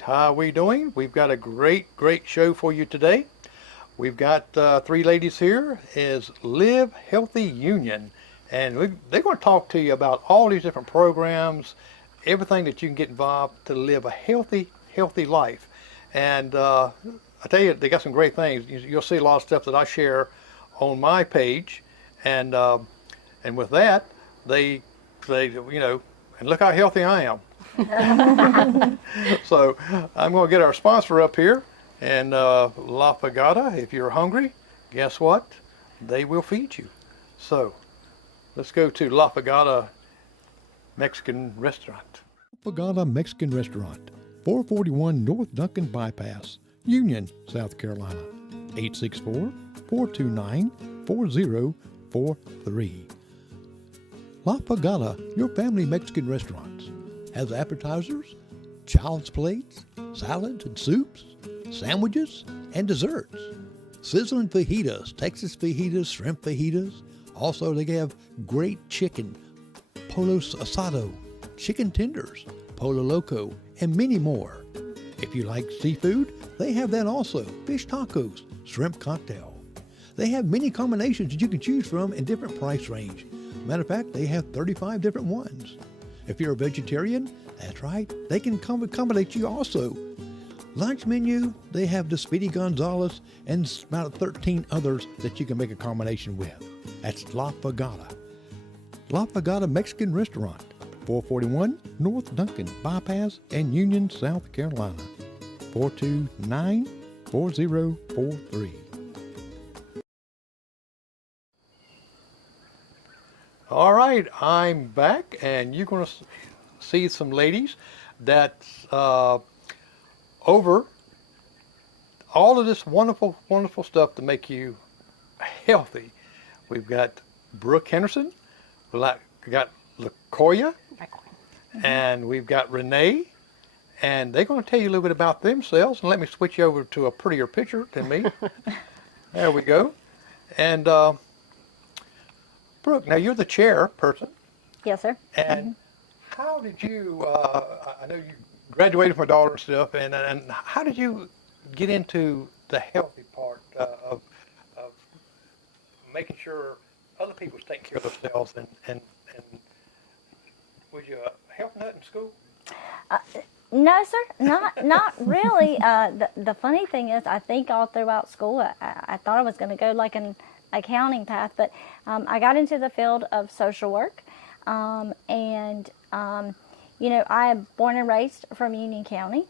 how are we doing? We've got a great show for you today. We've got three ladies here is Live Healthy Union, and they're going to talk to you about all these different programs, everything that you can get involved to live a healthy life. And I tell you, they got some great things. You'll see a lot of stuff that I share on my page, and with that, they and look how healthy I am. So I'm going to get our sponsor up here, and La Pagada. If you're hungry, guess what? They will feed you. So let's go to La Pagada Mexican Restaurant. La Pagada Mexican Restaurant, 441 North Duncan Bypass, Union, South Carolina, 864-429-4043. La Pagada, your family Mexican restaurants, has appetizers, child's plates, salads and soups, sandwiches, and desserts. Sizzling fajitas, Texas fajitas, shrimp fajitas. Also, they have great chicken, polo asado, chicken tenders, polo loco, and many more. If you like seafood, they have that also. Fish tacos, shrimp cocktail. They have many combinations that you can choose from in different price range. Matter of fact, they have 35 different ones. If you're a vegetarian, that's right, they can accommodate you also. Lunch menu, they have the Speedy Gonzales and about 13 others that you can make a combination with. That's La Pagada. La Pagada Mexican Restaurant, 441 North Duncan Bypass and Union, South Carolina, 429-4043. All right, I'm back, and you're going to see some ladies that's over all of this wonderful stuff to make you healthy. We've got Brook Henderson, we got Nikoya, and we've got Rena, and they're going to tell you a little bit about themselves. And let me switch you over to a prettier picture than me. There we go. And Brook, now you're the chairperson. Yes, sir. And how did you, I know you graduated from my daughter and stuff, and how did you get into the healthy part of making sure other people was taking care of themselves, and was you a health nut in school? No, sir, not really. The funny thing is, I think all throughout school, I thought I was going to go like an accounting path, but I got into the field of social work, and I am born and raised from Union County,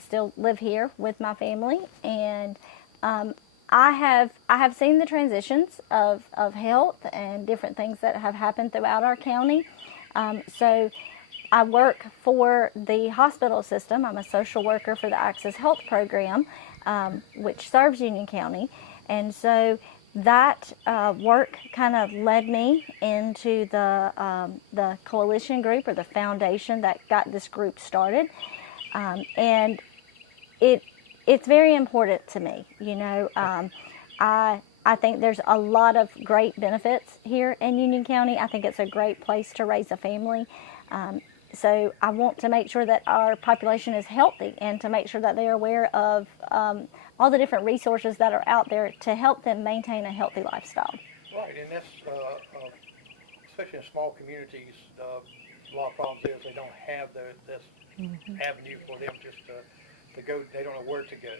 still live here with my family, and I have seen the transitions of health and different things that have happened throughout our county. So I work for the hospital system. I'm a social worker for the Access Health Program, which serves Union County, and so that work kind of led me into the coalition group, or the foundation that got this group started, and it's very important to me. I think there's a lot of great benefits here in Union County. I think it's a great place to raise a family. So I want to make sure that our population is healthy, and to make sure that they are aware of all the different resources that are out there to help them maintain a healthy lifestyle. Right, and that's, especially in small communities, a lot of problems is they don't have this avenue for them just to go, they don't know where to go.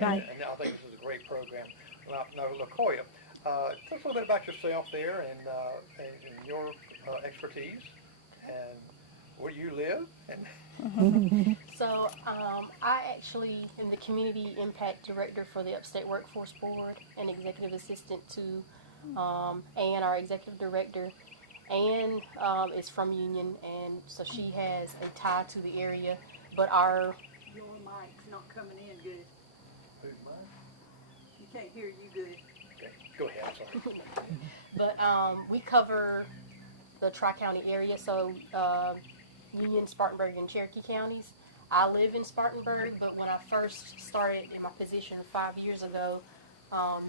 Right. And I think this is a great program. Now, Nikoya, tell us a little bit about yourself there, and your expertise, and where you live. And So I actually am the Community Impact Director for the Upstate Workforce Board, and Executive Assistant to Ann, our Executive Director. Ann is from Union, and so she has a tie to the area, but our... Your mic's not coming in good. You can't hear you good. Okay, go ahead, I'm sorry. But we cover the Tri-County area, so Union, Spartanburg, and Cherokee counties. I live in Spartanburg, but when I first started in my position 5 years ago,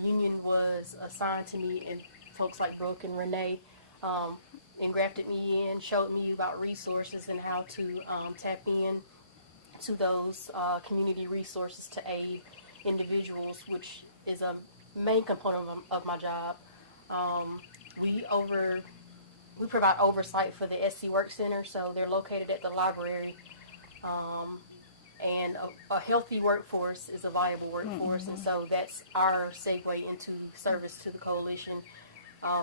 Union was assigned to me, and folks like Brook and Rena engrafted me in, showed me about resources and how to tap in to those community resources to aid individuals, which is a main component of my job. We provide oversight for the SC Work Center, so they're located at the library. And a healthy workforce is a viable workforce, and so that's our segue into service to the coalition,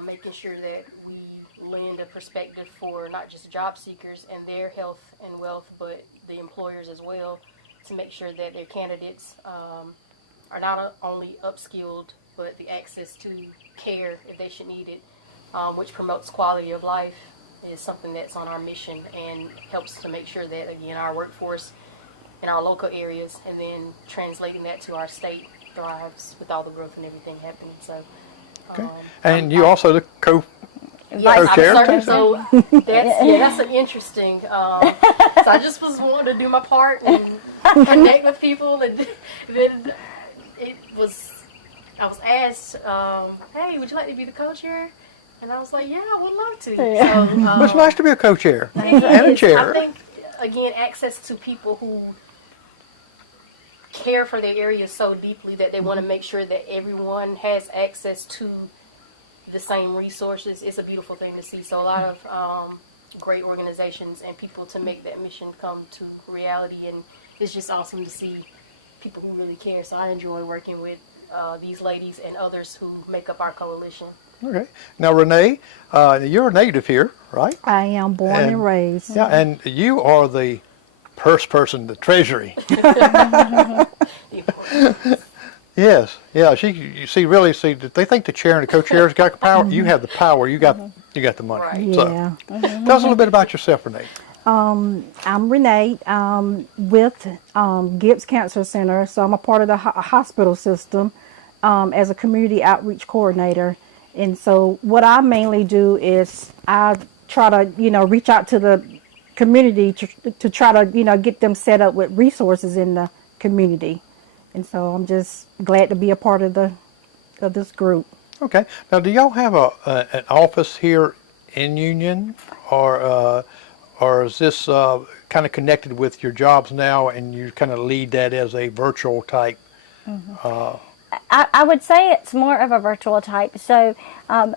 making sure that we lend a perspective for not just job seekers and their health and wealth, but the employers as well, to make sure that their candidates are not only upskilled, but the access to care if they should need it, which promotes quality of life, is something that's on our mission and helps to make sure that, again, our workforce in our local areas, and then translating that to our state thrives with all the growth and everything happening. So, Okay. And you also the yes, co-chair I'm too? So that's an interesting. So I just was wanting to do my part and connect with people, and then I was asked, "Hey, would you like to be the co-chair?" And I was like, "Yeah, I would love to." Yeah. So, Well, it's nice to be a co-chair it and a is. chair. I think, again, access to people who care for their area so deeply that they want to make sure that everyone has access to the same resources. It's a beautiful thing to see. So a lot of great organizations and people to make that mission come to reality, and it's just awesome to see people who really care. So I enjoy working with these ladies and others who make up our coalition. Okay. Now, Renee, you're a native here, right? I am born and raised. Yeah, and you are the purse person, the treasury. Yes, yeah. They think the chair and the co-chair's got the power. You have the power. You got the money. Right. So, Yeah. tell us a little bit about yourself, Renee. I'm Renee with Gibbs Cancer Center, so I'm a part of the hospital system as a community outreach coordinator. And so what I mainly do is I try to, reach out to the community to try to, get them set up with resources in the community. And so I'm just glad to be a part of this group. Okay. Now, do y'all have an office here in Union, or is this kind of connected with your jobs now, and you kind of lead that as a virtual type? I would say it's more of a virtual type. So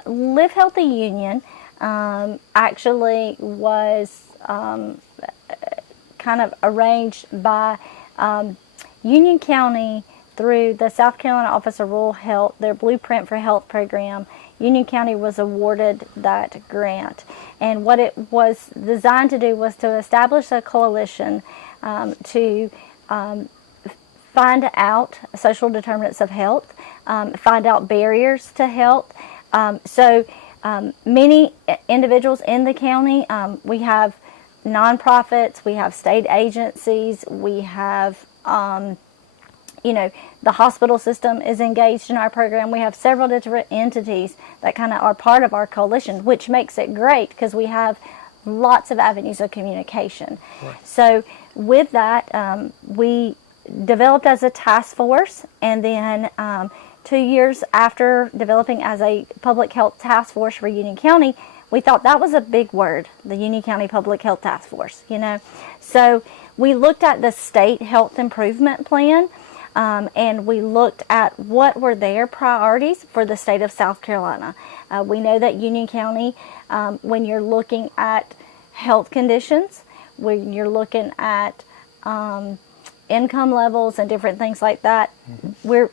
Live Healthy Union actually was kind of arranged by Union County through the South Carolina Office of Rural Health, their Blueprint for Health program. Union County was awarded that grant. And what it was designed to do was to establish a coalition to find out social determinants of health, find out barriers to health. So many individuals in the county, we have nonprofits, we have state agencies, we have, the hospital system is engaged in our program. We have several different entities that kind of are part of our coalition, which makes it great because we have lots of avenues of communication. Right. So with that, we developed as a task force, and then 2 years after developing as a public health task force for Union County, we thought that was a big word, the Union County Public Health Task Force, So we looked at the state health improvement plan, and we looked at what were their priorities for the state of South Carolina. We know that Union County, when you're looking at health conditions, when you're looking at income levels and different things like that, we're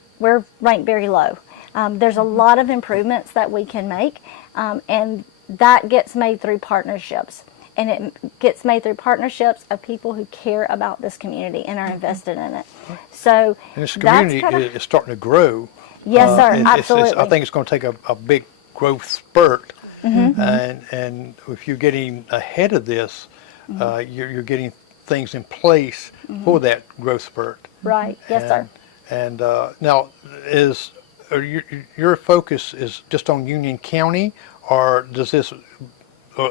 ranked very low. There's a lot of improvements that we can make, and that gets made through partnerships. And it gets made through partnerships of people who care about this community and are invested in it. So and this community is starting to grow. Yes, sir, absolutely. I think it's going to take a big growth spurt. And if you're getting ahead of this, you're getting things in place for that growth spurt. Right. Yes, sir. And now, your focus is just on Union County, or does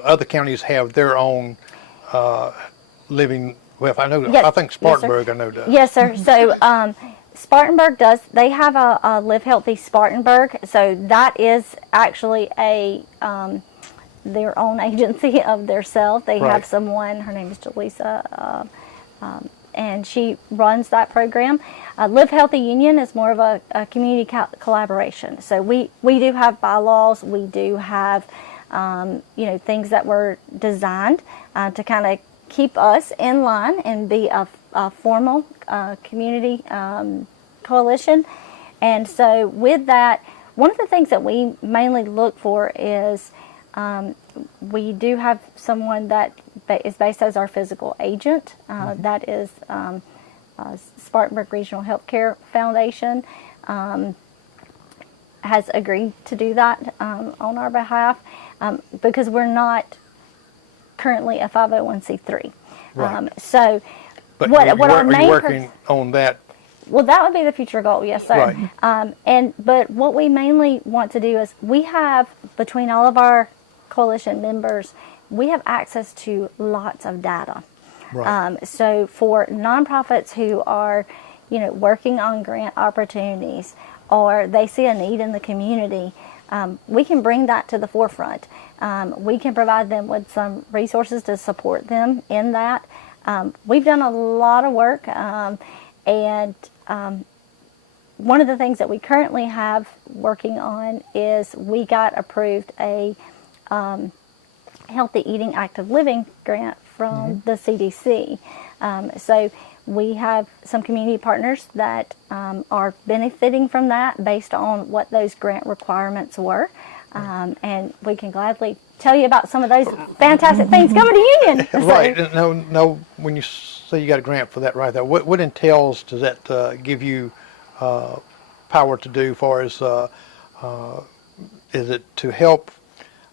other counties have their own living? Well, I know. Yes. I think Spartanburg. Yes, I know that. Yes, sir. So Spartanburg does. They have a Live Healthy Spartanburg. So that is actually their own agency of theirself. They have someone. Her name is Jaleesa. and she runs that program. Live Healthy Union is more of a community collaboration. So we do have bylaws. We do have things that were designed to kind of keep us in line and be a formal community coalition. And so with that, one of the things that we mainly look for is we do have someone that is based as our physical agent. That is Spartanburg Regional Healthcare Foundation has agreed to do that on our behalf because we're not currently a 501c3. Right. So But what are our main you working on that? well, that would be the future goal, yes, sir. Right. But what we mainly want to do is we have, between all of our coalition members, we have access to lots of data. Right. So for nonprofits who are, working on grant opportunities or they see a need in the community, we can bring that to the forefront. We can provide them with some resources to support them in that. We've done a lot of work, and one of the things that we currently have working on is we got approved a Healthy Eating Active Living grant from the CDC. So we have some community partners that are benefiting from that based on what those grant requirements were. And we can gladly tell you about some of those fantastic things coming to Union. Right. No. When you say you got a grant for that, right there, what entails does that give you power to do? Far as is it to help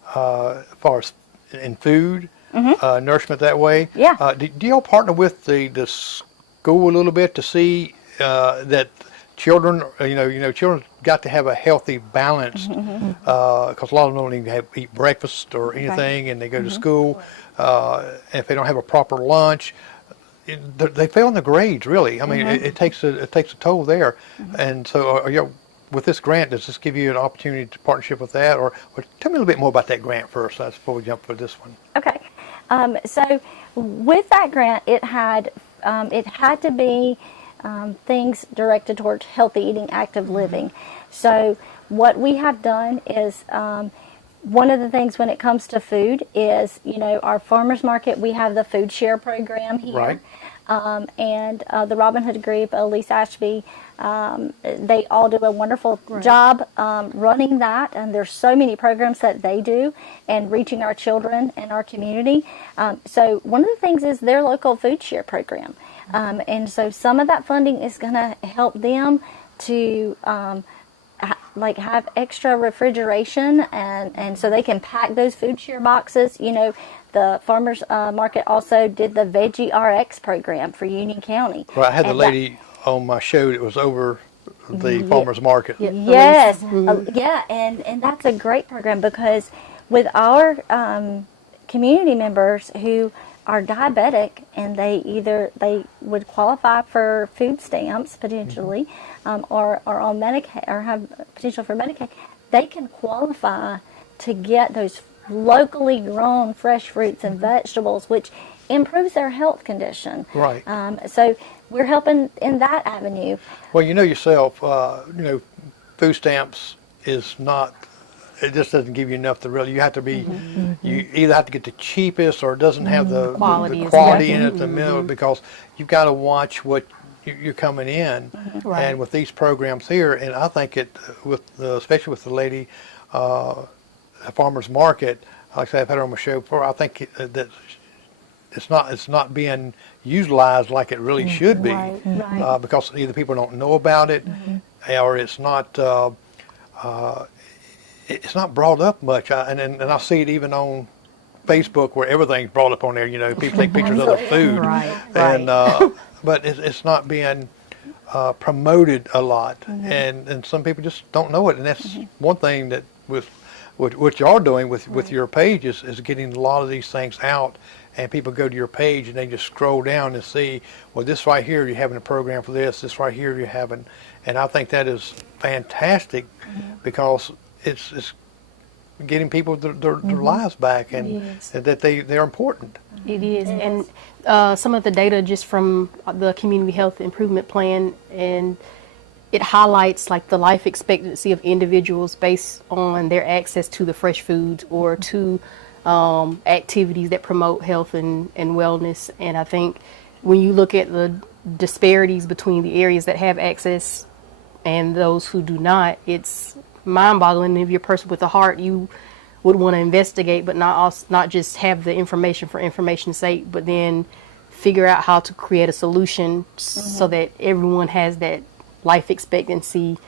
far as in food, nourishment that way? Yeah. Do y'all partner with the school a little bit to see that children, children got to have a healthy balance because a lot of them don't even eat breakfast or anything, and they go to school. If they don't have a proper lunch, they fail in the grades. Really, I mean, it takes a toll there. And so, with this grant, does this give you an opportunity to partnership with that, or tell me a little bit more about that grant first, before we jump for this one. Okay. So with that grant, it had to be things directed towards healthy eating, active living. So what we have done is one of the things when it comes to food is, our farmers market, we have the food share program here. Right. And the Robin Hood Group, Elise Ashby, they all do a wonderful job running that, and there's so many programs that they do and reaching our children and our community. So one of the things is their local food share program. And so some of that funding is going to help them to have extra refrigeration, and so they can pack those food share boxes. The farmers market also did the Veggie RX program for Union County. Right, I had the lady on my show that was over the farmers market. Yes, and that's a great program because with our community members who are diabetic and they would qualify for food stamps potentially, or on Medicaid, or have potential for Medicaid, they can qualify to get those locally grown fresh fruits and vegetables, which improves their health condition. Right. So we're helping in that avenue. Well, yourself, food stamps is not, it just doesn't give you enough to really, you have to be, you either have to get the cheapest or it doesn't have the quality in it, the middle, because you've got to watch what you're coming in. And with these programs here, and I think especially with the lady, farmers market, like I said, I've had her on my show before. I think that it's not being utilized like it really should be, because either people don't know about it, or it's not brought up much. And I see it even on Facebook where everything's brought up on there. People take pictures of the food, and but it's not being promoted a lot, and some people just don't know it. And that's one thing that with what y'all doing with your page is getting a lot of these things out, and people go to your page and they just scroll down and see, well, this right here you're having a program for this right here you're having, and I think that is fantastic because it's getting people their lives back, and Yes. that they're important. It is, and some of the data just from the Community Health Improvement Plan, and it highlights like the life expectancy of individuals based on their access to the fresh foods or to activities that promote health and wellness. And I think when you look at the disparities between the areas that have access and those who do not, it's mind-boggling. If you're a person with a heart, you would want to investigate, but not just have the information for information's sake, but then figure out how to create a solution so that everyone has that life expectancy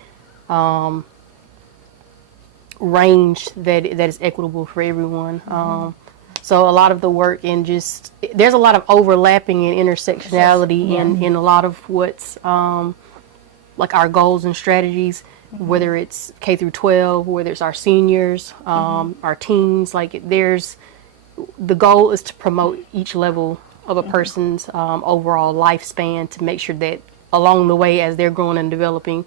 range that is equitable for everyone. So a lot of the work and just there's a lot of overlapping and intersectionality in a lot of what's like our goals and strategies, whether it's K through 12, whether it's our seniors, our teens. Like the goal is to promote each level of a person's overall lifespan, to make sure that along the way as they're growing and developing,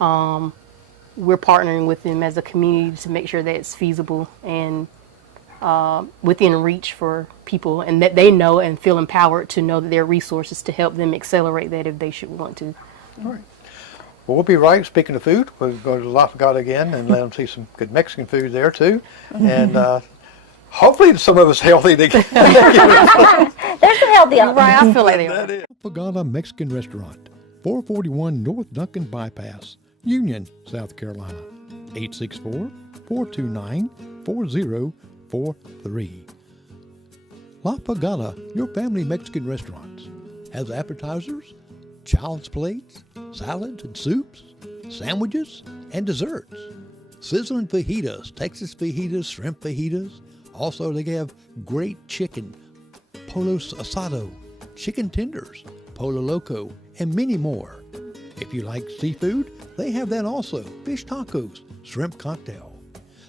we're partnering with them as a community to make sure that it's feasible and within reach for people, and that they know and feel empowered to know that there are resources to help them accelerate that if they should want to. All right. Well, we'll be right. Speaking of food, we'll go to La Fogata again and let them see some good Mexican food there too. And hopefully some of it's healthy. There's some healthy options. Right, I feel like they are. Pagana Mexican Restaurant, 441 North Duncan Bypass, Union, South Carolina, 864-429-4043. La Pagana, your family Mexican restaurants, has appetizers, child's plates, salads and soups, sandwiches, and desserts. Sizzling fajitas, Texas fajitas, shrimp fajitas. Also, they have great chicken, polo asado, chicken tenders, polo loco, and many more. If you like seafood, they have that also. Fish tacos, shrimp cocktail.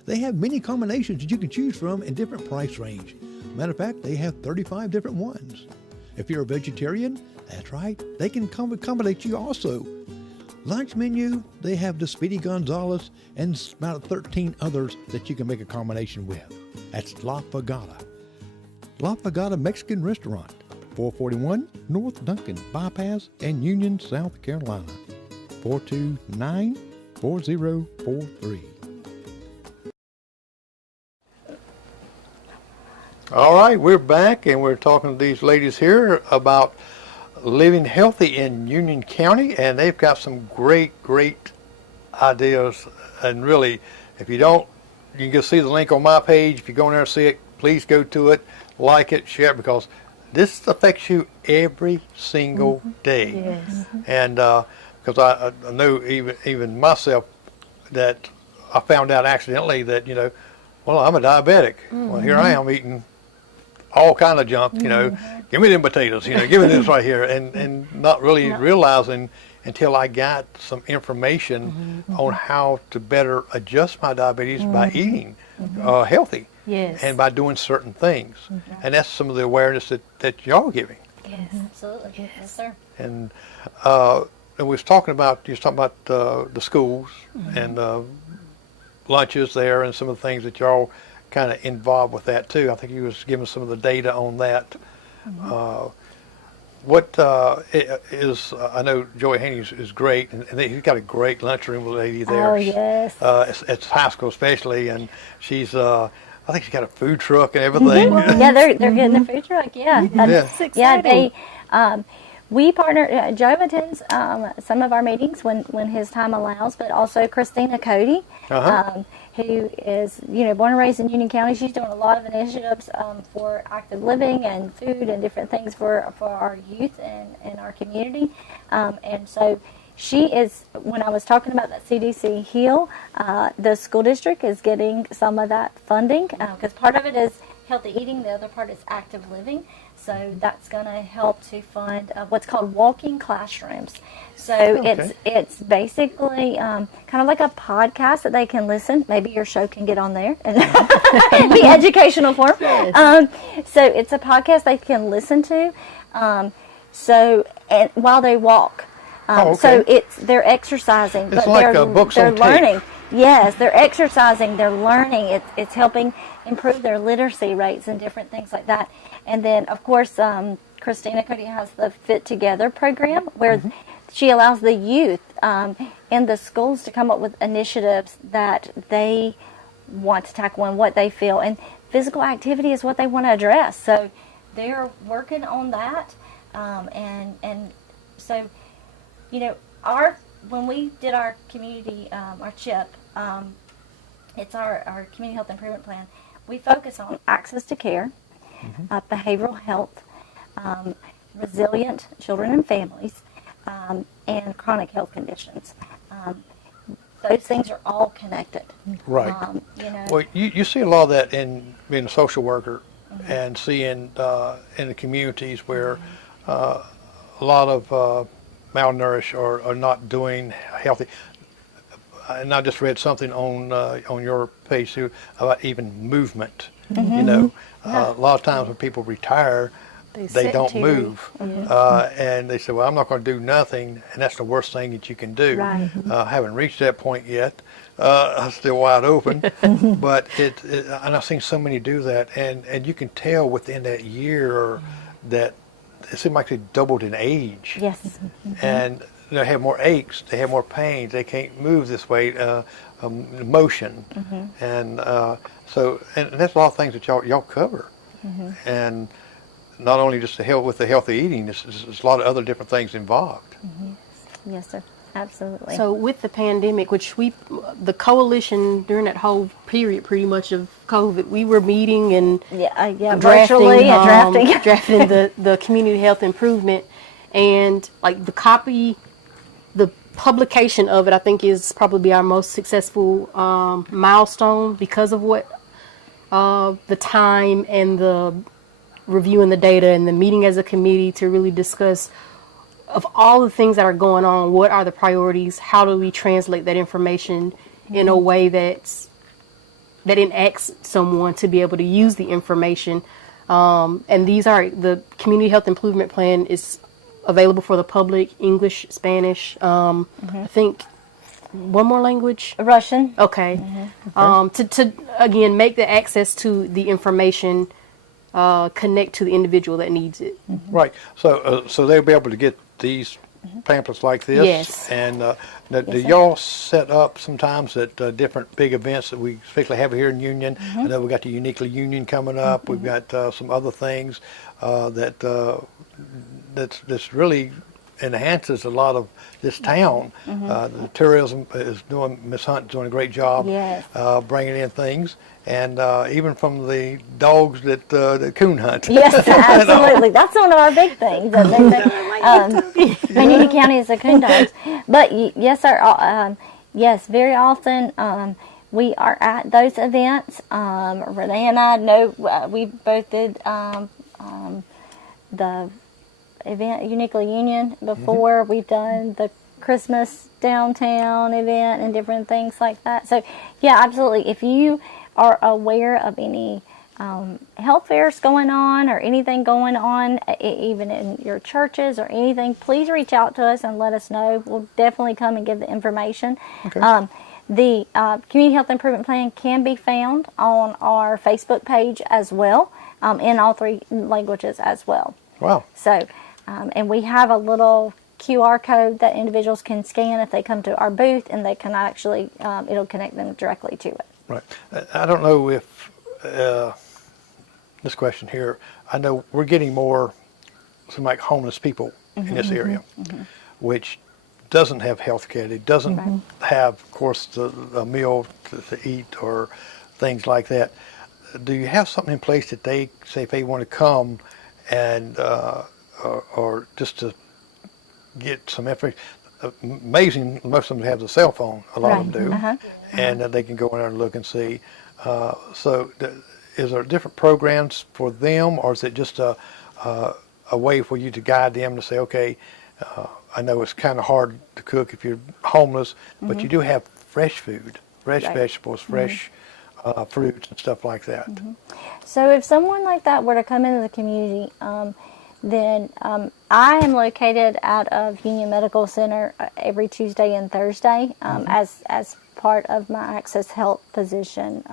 They have many combinations that you can choose from in different price range. Matter of fact, they have 35 different ones. If you're a vegetarian, that's right, they can accommodate you also. Lunch menu, they have the Speedy Gonzales and about 13 others that you can make a combination with. That's La Fogata. La Fogata Mexican Restaurant, 441 North Duncan Bypass and Union, South Carolina, 429-4043. All right, we're back and we're talking to these ladies here about living healthy in Union County, and they've got some great ideas. And really, if you don't, you can go see the link on my page. If you go in there and see it, please go to it, like it, share it, because this affects you every single day. Yes. And because I know even myself that I found out accidentally that, well, I'm a diabetic. Well, here I am eating all kind of junk, give me them potatoes, give me this right here, and not really realizing until I got some information on how to better adjust my diabetes by eating healthy. Yes. And by doing certain things. And that's some of the awareness that y'all are giving. Yes, absolutely. Yes, sir. And we was talking about the schools and lunches there and some of the things that y'all kind of involved with that too. I think you was giving some of the data on that. What is I know Joey Haney is great, and he's got a great lunchroom lady there. Oh, yes. It's high school especially, and she's I think she's got a food truck and everything. Yeah, they're getting a food truck. Yeah, That's exciting. Yeah, they. We partner. Joe attends some of our meetings when his time allows, but also Christina Cody, who is born and raised in Union County. She's doing a lot of initiatives for active living and food and different things for our youth and our community. And so she is. When I was talking about that CDC Heal, the school district is getting some of that funding because part of it is healthy eating, the other part is active living. So that's going to help to fund what's called walking classrooms. So it's basically kind of like a podcast that they can listen. Maybe your show can get on there and be educational for them. Yes. So it's a podcast they can listen to. While they walk. So they're exercising, It's but like books they're on tape. learning. Yes, they're exercising, they're learning. It's helping improve their literacy rates and different things like that. And then, of course, Christina Cody has the Fit Together program where she allows the youth in the schools to come up with initiatives that they want to tackle and what they feel. And physical activity is what they want to address. So they're working on that. And so, you know, when we did our community, our CHIP, it's our community health improvement plan, we focus on access to care, behavioral health, resilient children and families, and chronic health conditions. Those things are all connected. Right. You know, Well, you see a lot of that in being a social worker and seeing in the communities where a lot of malnourished or are not doing healthy. And I just read something on your page too about even movement. You know, a lot of times when people retire, they don't move, and they say, "Well, I'm not going to do nothing," and that's the worst thing that you can do. Right. I haven't reached that point yet. I'm still wide open, but and I've seen so many do that, and you can tell within that year that it seems like they doubled in age. yes. And they have more aches, they have more pains, they can't move this way, motion, and so that's a lot of things that y'all cover, and not only just the health with the healthy eating, there's a lot of other different things involved. Yes, sir. Absolutely. So with the pandemic, which the coalition during that whole period pretty much of COVID, we were meeting and virtually and drafting. drafting the community health improvement, and like the publication of it, I think is probably our most successful milestone because of what the time and the reviewing the data and the meeting as a committee to really discuss of all the things that are going on, what are the priorities, how do we translate that information in a way that enacts someone to be able to use the information. And these are, the community health improvement plan is available for the public, English, Spanish, I think one more language? Russian. Okay. To again, make the access to the information connect to the individual that needs it. Right. So they'll be able to get these pamphlets like this. Yes. And do y'all set up sometimes at different big events that we especially have here in Union? I know we got the Uniquely Union coming up. We've got some other things that's really enhances a lot of this town. The tourism is doing, Miss Hunt's doing a great job bringing in things, and even from the dogs that coon hunt. Yes, absolutely. That's one of our big things. Manatee County is a coon dogs. But yes, sir. Yes, very often we are at those events. Rena and I know we both did the event Uniquely Union before. We've done the Christmas downtown event and different things like that. So yeah, absolutely. If you are aware of any health fairs going on or anything going on, even in your churches or anything, please reach out to us and let us know. We'll definitely come and give the information. Okay. The Community Health Improvement Plan can be found on our Facebook page as well, in all 3 languages as well. Wow. So, and we have a little QR code that individuals can scan if they come to our booth, and they can actually, it'll connect them directly to it. Right. I don't know if this question here, I know we're getting more some like homeless people in this area, which doesn't have health care. It doesn't have, of course, a meal to eat or things like that. Do you have something in place that they say if they want to come and or just to get some information? Amazing, most of them have the cell phone. A lot of them do, and they can go in there and look and see. So, is there different programs for them, or is it just a way for you to guide them to say, okay, I know it's kind of hard to cook if you're homeless, but you do have fresh food, fresh vegetables, fresh fruits and stuff like that. So if someone like that were to come into the community, then I am located out of Union Medical Center every Tuesday and Thursday, as part of my Access Health position.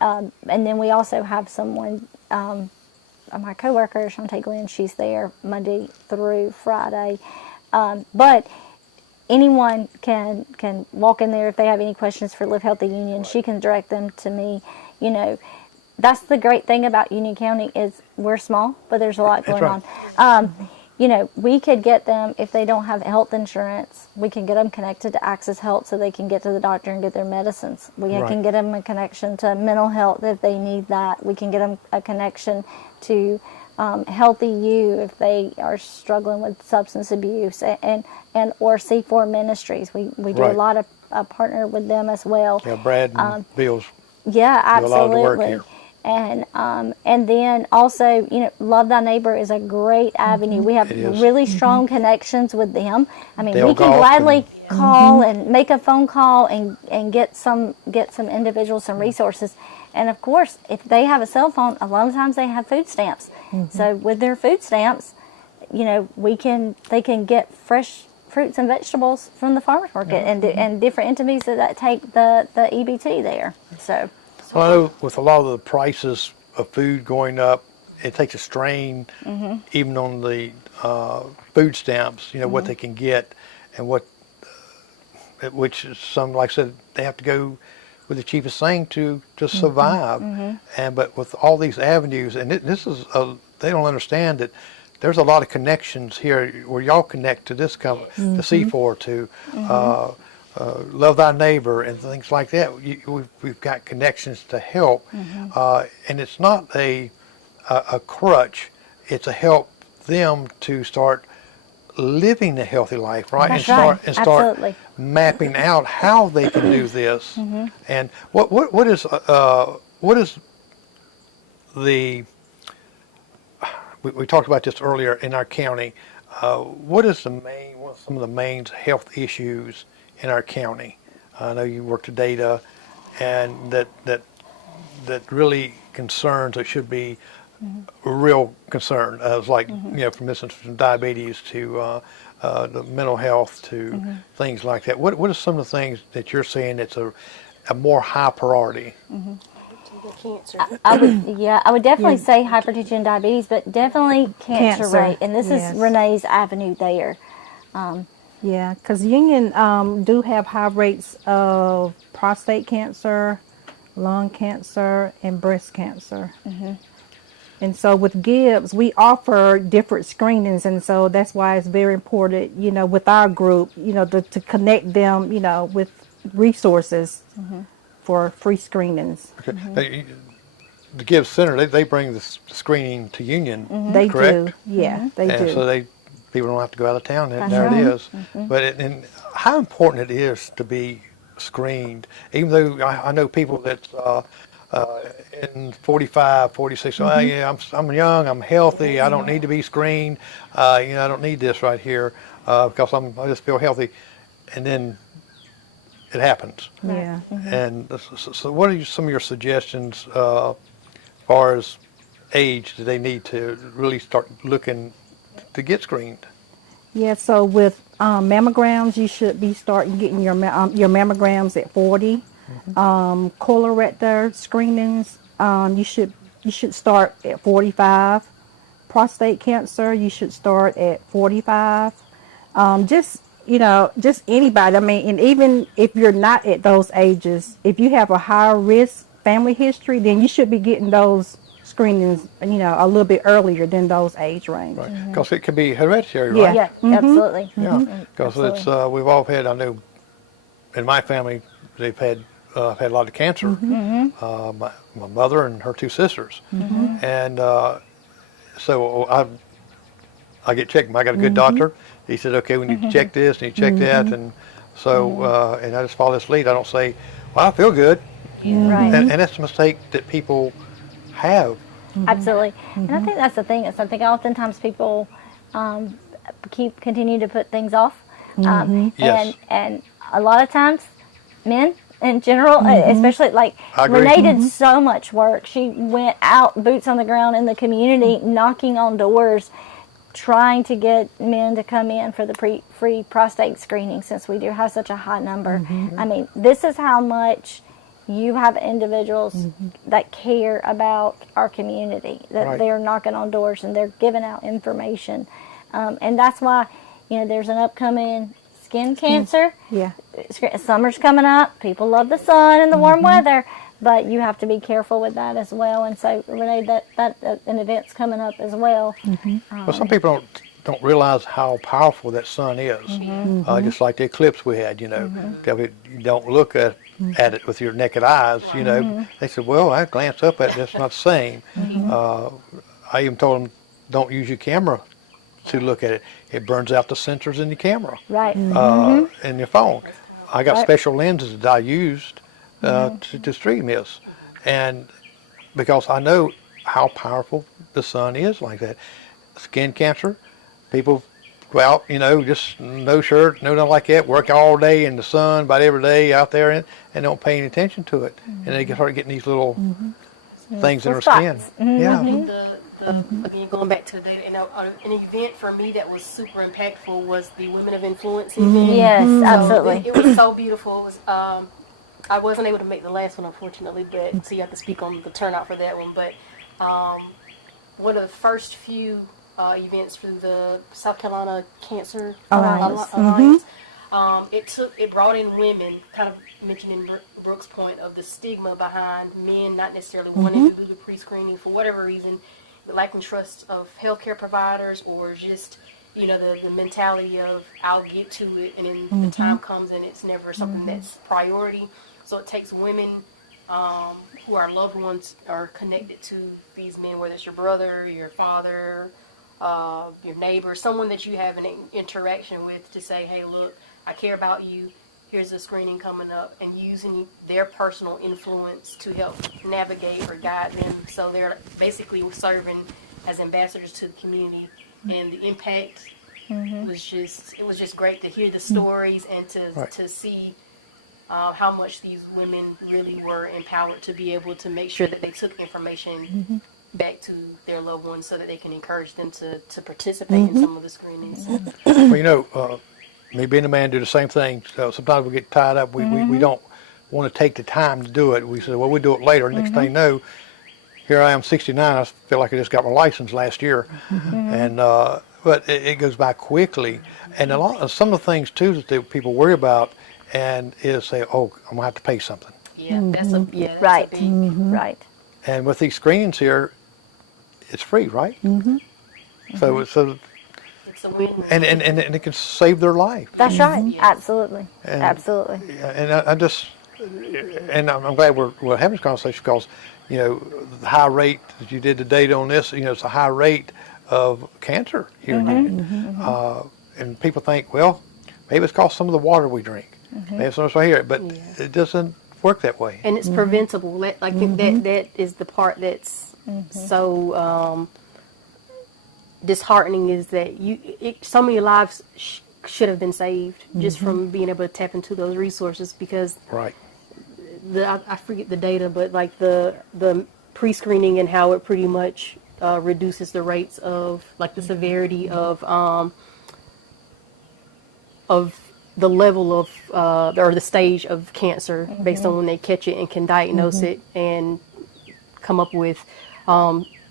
And then we also have someone, my coworker, Shantae Glenn, she's there Monday through Friday. But anyone can walk in there if they have any questions for Live Healthy Union. She can direct them to me. You know, that's the great thing about Union County is we're small, but there's a lot going on. You know, we could get them, if they don't have health insurance, we can get them connected to Access Health so they can get to the doctor and get their medicines. We can get them a connection to mental health if they need that. We can get them a connection to Healthy You if they are struggling with substance abuse, and or C4 Ministries. We do a lot of partner with them as well. Yeah, Brad and Bill's Yeah, do a lot of the work absolutely. here. And then also, you know, Love Thy Neighbor is a great avenue. We have It is. really strong connections with them. I mean, They'll we can golf gladly call and make a phone call and get some individuals some resources. And of course, if they have a cell phone, a lot of times they have food stamps. So with their food stamps, you know, they can get fresh fruits and vegetables from the farmers market and different entities that take the EBT there. So. Well, I know with a lot of the prices of food going up, it takes a strain even on the food stamps, you know, what they can get and which is some, like I said, they have to go with the cheapest thing to survive. But with all these avenues, and this is, they don't understand that there's a lot of connections here where y'all connect to this company, the C4, to Love Thy Neighbor and things like that. We've got connections to help, and it's not a crutch. It's a help them to start living a healthy life, right? That's start Absolutely. mapping out how they can do this. And what is the we talked about this earlier in our county. What is some of the main health issues in our county? I know you work the data, and that really concerns or should be a real concern. It's like you know, for instance, from diabetes to the mental health to things like that. What are some of the things that you're seeing that's a more high priority? Cancer. I would definitely say hypertension and diabetes, but definitely cancer rate. And this is Renee's avenue there. Yeah, because Union do have high rates of prostate cancer, lung cancer, and breast cancer. And so with Gibbs, we offer different screenings, and so that's why it's very important, you know, with our group, you know, to connect them, you know, with resources for free screenings. Okay. The Gibbs Center, they bring the screening to Union, They correct? do, yeah, they And do. so people don't have to go out of town. That's There right. it is. But and how important it is to be screened, even though I know people that in 45, 46, oh yeah, I'm young, I'm healthy, I don't need to be screened, you know, I don't need this right here because I just feel healthy, and then it happens. Yeah. And so what are some of your suggestions as far as age that they need to really start looking to get screened? Yeah, so with mammograms, you should be starting getting your mammograms at 40. Colorectal screenings, you should start at 45. Prostate cancer, you should start at 45. Just anybody. I mean, and even if you're not at those ages, if you have a higher risk family history, then you should be getting those screenings, you know, a little bit earlier than those age range. Right, because it could be hereditary, Yeah. right? Yeah, absolutely. Yeah, because it's we've all had. I know in my family they've had a lot of cancer. My mother and her two sisters, and so I get checked. I got a good doctor. He said, okay, we need to check this, need to check that, and so and I just follow this lead. I don't say, well, I feel good, Right. and that's a mistake that people have. Absolutely. And I think that's the thing. It's something oftentimes people continue to put things off. Yes. And a lot of times, men in general, especially like I agree. Renee did so much work. She went out, boots on the ground in the community, knocking on doors, trying to get men to come in for the free prostate screening, since we do have such a high number. I mean, this is how much you have individuals that care about our community, that Right. they're knocking on doors and they're giving out information. And that's why, there's an upcoming skin cancer. Yeah. Summer's coming up. People love the sun and the warm weather, but you have to be careful with that as well. And so, Renee, that an event's coming up as well. Well, some people don't realize how powerful that sun is. Just like the eclipse we had, you don't look at it with your naked eyes, They said, well, I glanced up at it, that's not the same. I even told them, don't use your camera to look at it. It burns out the sensors in the camera, Right. in your phone. I got Right. special lenses that I used to stream this, and because I know how powerful the sun is like that. Skin cancer, people go out, just no shirt, no nothing like that, work all day in the sun, about every day out there, and don't pay any attention to it, and they start getting these little things in their Little skin. spots. Yeah. Again, going back to the data, an event for me that was super impactful was the Women of Influence event. Yes, So absolutely. it was so beautiful. It was, I wasn't able to make the last one, unfortunately, but so you have to speak on the turnout for that one. But one of the first few events for the South Carolina Cancer Alliance. it brought in women, kind of mentioning Brooks' point of the stigma behind men not necessarily wanting to do the pre-screening for whatever reason, the lack of trust of healthcare providers, or just the mentality of I'll get to it, and then the time comes and it's never something that's priority. So it takes women who are loved ones are connected to these men, whether it's your brother, your father, your neighbor, someone that you have an interaction with, to say, hey, look, I care about you. Here's a screening coming up, and using their personal influence to help navigate or guide them. So they're basically serving as ambassadors to the community, and the impact was just great to hear the stories and to see how much these women really were empowered to be able to make sure that they took information back to their loved ones so that they can encourage them to participate in some of the screenings. Well, me being a man, do the same thing. So sometimes we get tied up. We don't want to take the time to do it. We say, well, we'll do it later. Next thing you know, here I am, 69. I feel like I just got my license last year. And but it goes by quickly. And some of the things too that people worry about and is say, oh, I'm gonna have to pay something. Yeah, that's a Right. a big, Right. And with these screenings here, it's free, right? So it's a win. and it can save their life. That's right. Yes. Absolutely. And- Absolutely. And I'm glad we're having this conversation because, the high rate that you did the data on this, it's a high rate of cancer here in Union. And people think, well, maybe it's because some of the water we drink. Maybe it's right here, but it doesn't work that way. And it's preventable. I think that is the part that's so disheartening, is that so many lives should have been saved just from being able to tap into those resources, because Right. I forget the data, but like the pre-screening and how it pretty much reduces the rates of like the severity of the level of or the stage of cancer based on when they catch it, and can diagnose it and come up with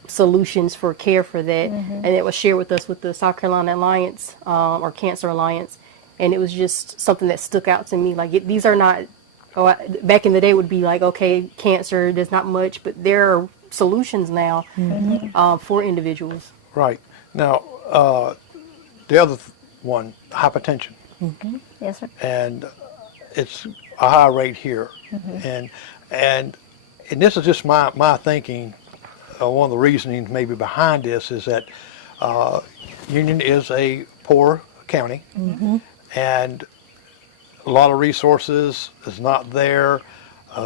solutions for care for that. And it was shared with us with the South Carolina Alliance or Cancer Alliance, and it was just something that stuck out to me. Like these are not, back in the day it would be like, okay, cancer, there's not much, but there are solutions now for individuals. Right. Now, the other one, hypertension. Yes, sir. And it's a high rate here. And this is just my thinking. One of the reasonings maybe behind this is that Union is a poor county, and a lot of resources is not there.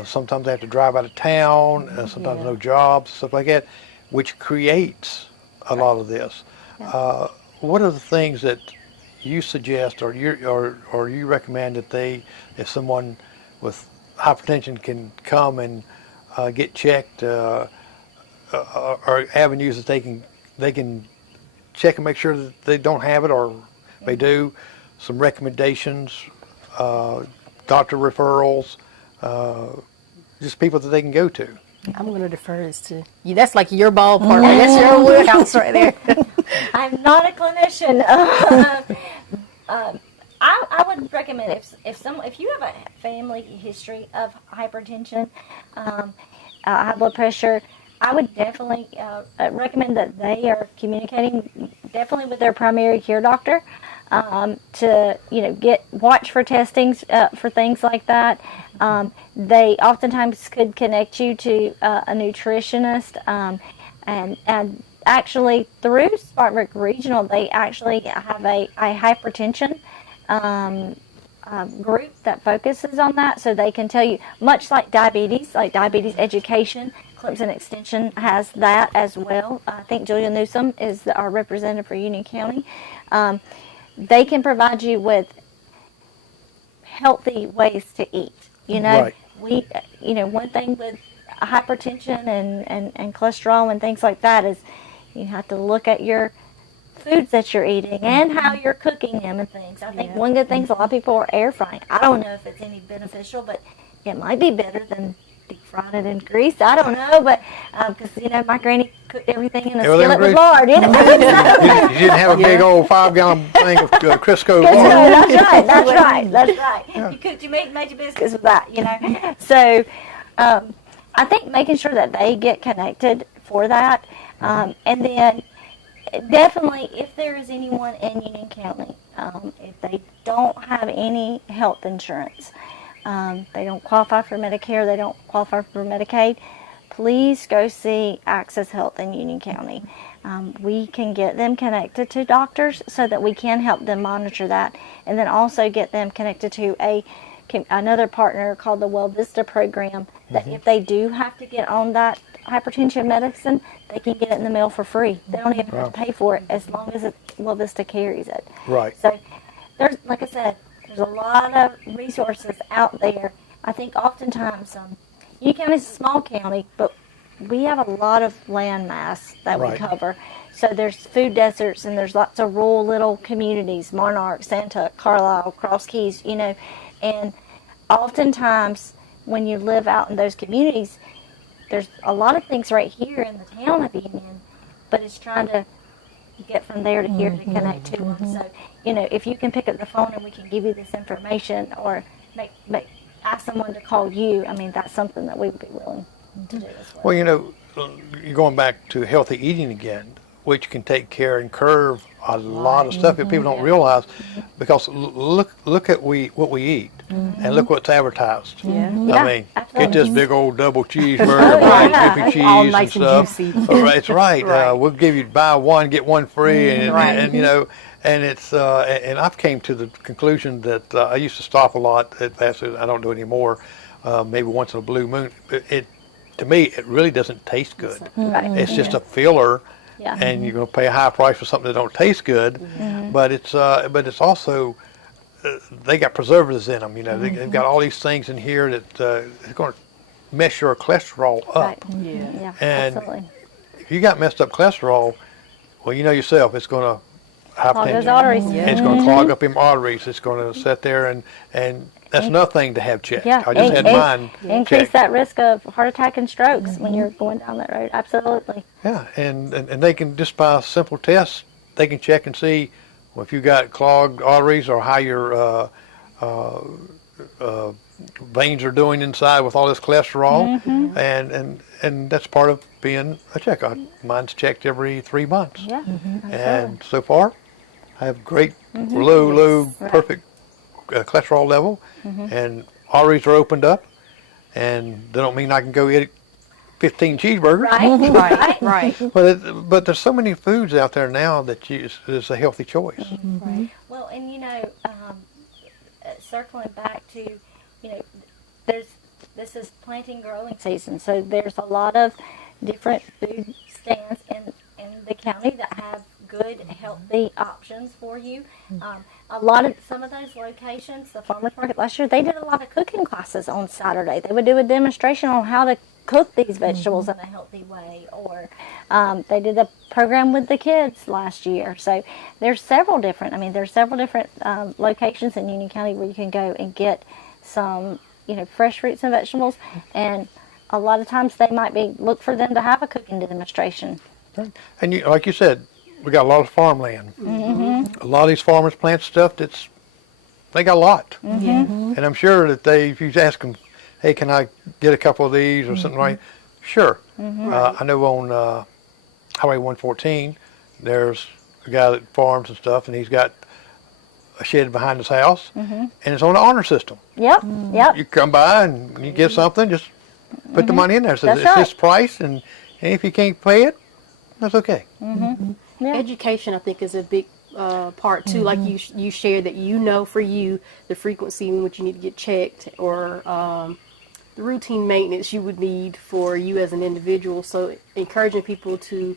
Sometimes they have to drive out of town, sometimes no jobs, stuff like that, which creates a lot of this. What are the things that you suggest or you recommend that if someone with hypertension can come and get checked, or avenues that they can check and make sure that they don't have it, or they do. Some recommendations, doctor referrals, just people that they can go to. I'm going to defer this to you. That's like your ballpark. That's your wheelhouse right there. I'm not a clinician. I would recommend if you have a family history of hypertension, high blood pressure, I would definitely recommend that they are communicating definitely with their primary care doctor to watch for testings for things like that. They oftentimes could connect you to a nutritionist, and actually through Spartanburg Regional, they actually have a hypertension group that focuses on that, so they can tell you, much like diabetes education. Clemson Extension has that as well. I think Julia Newsom is our representative for Union County. They can provide you with healthy ways to eat. Right. One thing with hypertension and cholesterol and things like that is you have to look at your foods that you're eating and how you're cooking them and things. I think one good thing is a lot of people are air frying. I don't know if it's any beneficial, but it might be better than deep frying it in grease. I don't know, but because my granny cooked everything in a skillet with lard. You didn't have a big old 5-gallon thing of Crisco lard. That's right. Yeah. You cooked, made your biscuits with that. So I think making sure that they get connected for that, and then definitely if there is anyone in Union County, if they don't have any health insurance, they don't qualify for Medicare, they don't qualify for Medicaid, please go see Access Health in Union County. We can get them connected to doctors so that we can help them monitor that, and then also get them connected to another partner called the Well Vista program, that if they do have to get on that hypertension medicine, they can get it in the mail for free. They don't even have to pay for it as long as Well Vista carries it. Right. So there's, like I said, there's a lot of resources out there. I think oftentimes Union County is a small county, but we have a lot of land mass that we cover. So there's food deserts, and there's lots of rural little communities, Monarch, Santa, Carlisle, Cross Keys, and oftentimes when you live out in those communities, there's a lot of things right here in the town of Union, but it's trying to get from there to here to connect to them. So, if you can pick up the phone and we can give you this information, or ask someone to call you, that's something that we would be willing to do as well. Well, you're going back to healthy eating again, which can take care and curb a lot of stuff that people don't realize, because look at what we eat, and look what's advertised. Absolutely. Get this big old double cheeseburger, dripping cheese all nice and and stuff. juicy. That's right. We'll give you buy one get one free, and it's and I've came to the conclusion that I used to stop a lot at fast food. I don't do it anymore. Maybe once in a blue moon. To me, it really doesn't taste good. It's just a filler. Yeah. And you're going to pay a high price for something that don't taste good, but it's also they got preservatives in them. They've got all these things in here that it's going to mess your cholesterol up. Right. Yeah. And absolutely. if you got messed up cholesterol, well, you know yourself, it's going to Clog those arteries. It's going to clog up them arteries. It's going to sit there, and that's another thing to have checked. Yeah, I just had mine increase checked. that risk of heart attack and strokes when you're going down that road. Absolutely. Yeah, and they can, just by simple tests, they can check and see if you got clogged arteries, or how your veins are doing inside with all this cholesterol, and that's part of being a checkup. Mine's checked every 3 months. Yeah. And so far, I have great low, perfect cholesterol level, and arteries are opened up, and they don't mean I can go eat 15 cheeseburgers. Right. But there's so many foods out there now that is a healthy choice. Right. Well, and circling back to, this is planting growing season, so there's a lot of different food stands in the county that have good, healthy options for you. Some of those locations, the farmers market last year, they did a lot of cooking classes on Saturday. They would do a demonstration on how to cook these vegetables in a healthy way, or they did a program with the kids last year. So there's several different locations in Union County where you can go and get some, fresh fruits and vegetables. And a lot of times they might look for them to have a cooking demonstration. Right. And like you said, we got a lot of farmland. A lot of these farmers plant stuff they got a lot. And I'm sure that if you ask them, hey, can I get a couple of these or something like, sure. I know on Highway 114, there's a guy that farms and stuff, and he's got a shed behind his house, and it's on the honor system. Yep. You come by and you get something, just put the money in there. So That's it's right. this price, and if you can't pay it, that's okay. Yeah. Education, I think, is a big part too. Like you shared that for you the frequency in which you need to get checked, or the routine maintenance you would need for you as an individual. So encouraging people to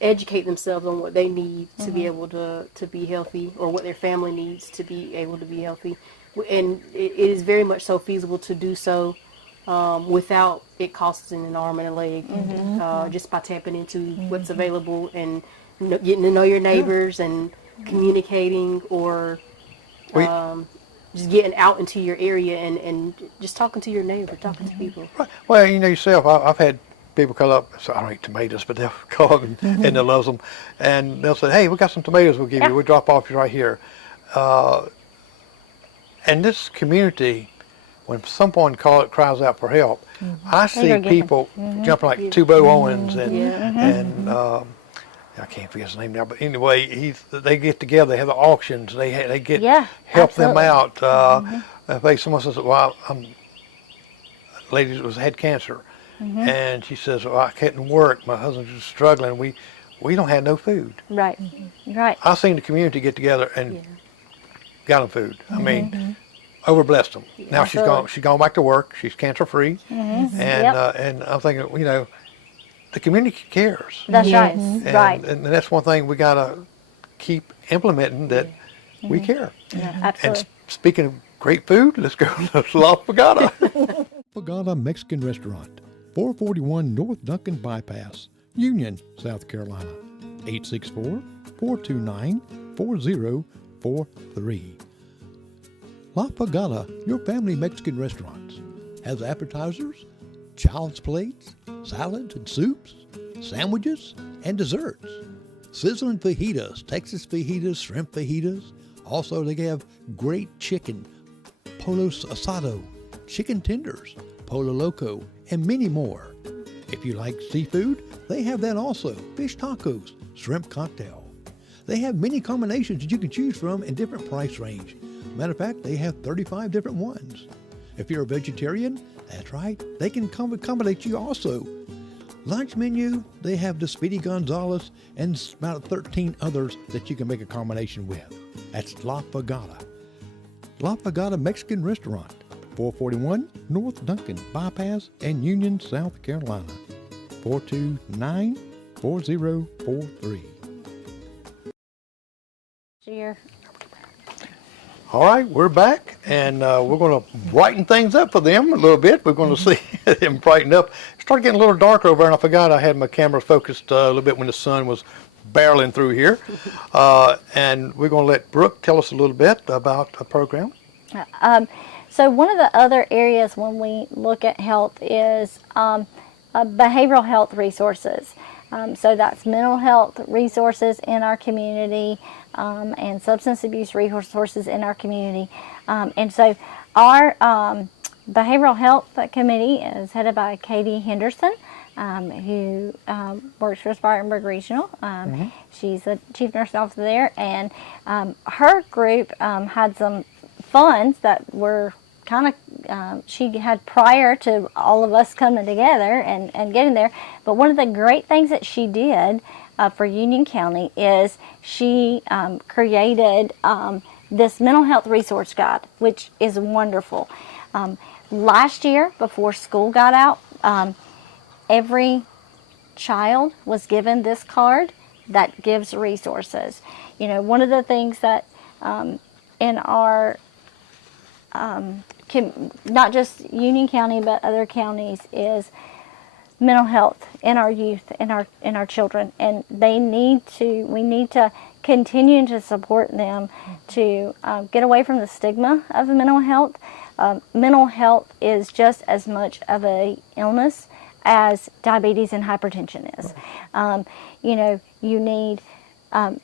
educate themselves on what they need to be able to be healthy, or what their family needs to be able to be healthy. And it is very much so feasible to do so without it costing an arm and a leg, just by tapping into what's available and getting to know your neighbors and communicating, or just getting out into your area and just talking to your neighbor, talking to people. Right. Well, yourself, I've had people come up, so I don't eat tomatoes, but they'll come up and they love them, and they'll say, hey, we got some tomatoes we'll give you. We'll drop off right here. And this community, when someone cries out for help, I see people jumping like Tubo Owens and I can't forget his name now, but anyway, they get together, they have the auctions, they help them out. If someone says, well, a lady had cancer, and she says, well, I couldn't work, my husband's just struggling, we don't have no food. Right. Right. I've seen the community get together and got them food. I mean, overblessed them. Now she's gone back to work, she's cancer free, and I'm thinking, the community cares. That's right. Right. And that's one thing we gotta keep implementing, that we care. Yeah, absolutely. And speaking of great food, let's go to La Pagada. Pagada Mexican Restaurant, 441 North Duncan Bypass, Union, South Carolina, 864-429-4043. La Pagada, your family Mexican restaurants, has appetizers, child's plates, salads and soups, sandwiches, and desserts. Sizzling fajitas, Texas fajitas, shrimp fajitas. Also, they have great chicken, polo asado, chicken tenders, polo loco, and many more. If you like seafood, they have that also. Fish tacos, shrimp cocktail. They have many combinations that you can choose from in different price range. Matter of fact, they have 35 different ones. If you're a vegetarian, that's right, they can accommodate you also. Lunch menu, they have the Speedy Gonzales and about 13 others that you can make a combination with. That's La Pagada. La Pagada Mexican Restaurant, 441 North Duncan Bypass and Union, South Carolina, 429-4043. Cheers. All right, we're back, and we're going to brighten things up for them a little bit. We're going to see them brighten up. It started getting a little darker over there, and I forgot I had my camera focused a little bit when the sun was barreling through here. And we're going to let Brooke tell us a little bit about the program. So one of the other areas when we look at health is behavioral health resources. So that's mental health resources in our community, and substance abuse resources in our community. And so our behavioral health committee is headed by Katie Henderson, who works for Spartanburg Regional. She's the chief nurse officer there, and her group had some funds that were kind of she had prior to all of us coming together and getting there. But one of the great things that she did for Union County is she created this mental health resource guide, which is wonderful. Last year, before school got out, every child was given this card that gives resources. One of the things that in our not just Union County, but other counties, is mental health in our youth, in our children, and we need to continue to support them to get away from the stigma of mental health. Mental health is just as much of a illness as diabetes and hypertension is. You need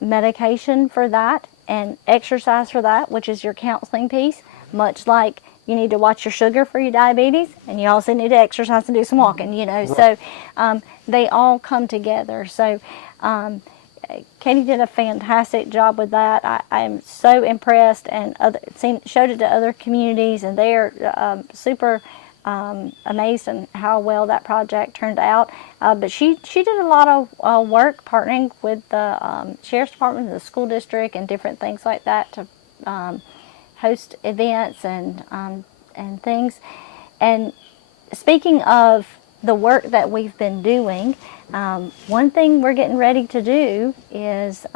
medication for that and exercise for that, which is your counseling piece, much like you need to watch your sugar for your diabetes, and you also need to exercise and do some walking, Right. So they all come together. So Katie did a fantastic job with that. I am so impressed, and showed it to other communities, and they're super amazed at how well that project turned out. But she did a lot of work partnering with the Sheriff's Department, the school district, and different things like that to host events and things. And speaking of the work that we've been doing, one thing we're getting ready to do is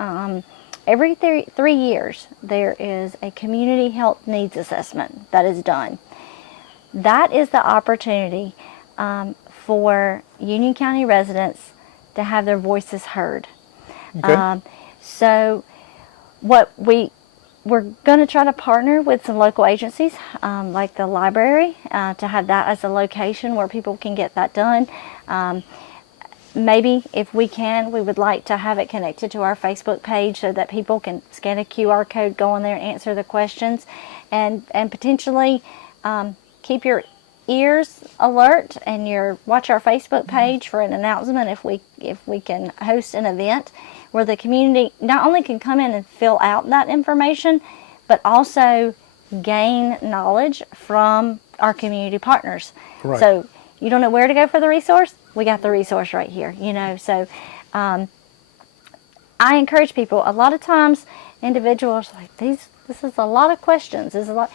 every 3 years there is a community health needs assessment that is done. That is the opportunity for Union County residents to have their voices heard. Okay. So what we're going to try to partner with some local agencies like the library to have that as a location where people can get that done. Maybe if we can, we would like to have it connected to our Facebook page so that people can scan a QR code, go on there and answer the questions, and potentially keep your ears alert and watch our Facebook page for an announcement if we can host an event where the community not only can come in and fill out that information, but also gain knowledge from our community partners. Right. So you don't know where to go for the resource? We got the resource right here, So I encourage people. A lot of times individuals are like, this is a lot of questions. This is a lot.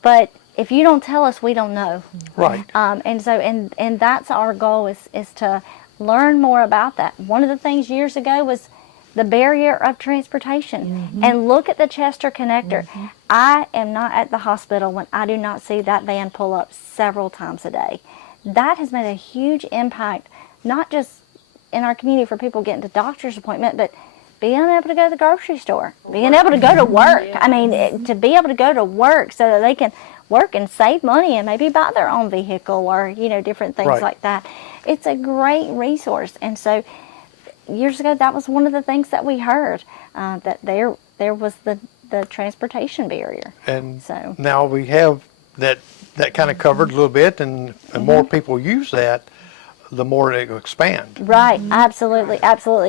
But if you don't tell us, we don't know. Right. And that's our goal is to learn more about that. One of the things years ago was the barrier of transportation. And look at the Chester Connector. I am not at the hospital when I do not see that van pull up several times a day. That has made a huge impact, not just in our community for people getting to doctor's appointment, but being able to go to the grocery store, being able to go to work. I mean, to be able to go to work so that they can work and save money and maybe buy their own vehicle or, different things Right. like that. It's a great resource. And so years ago, that was one of the things that we heard, that there was the transportation barrier. And So now we have that kind of covered a little bit, and the more people use that, the more it will expand. Right, absolutely.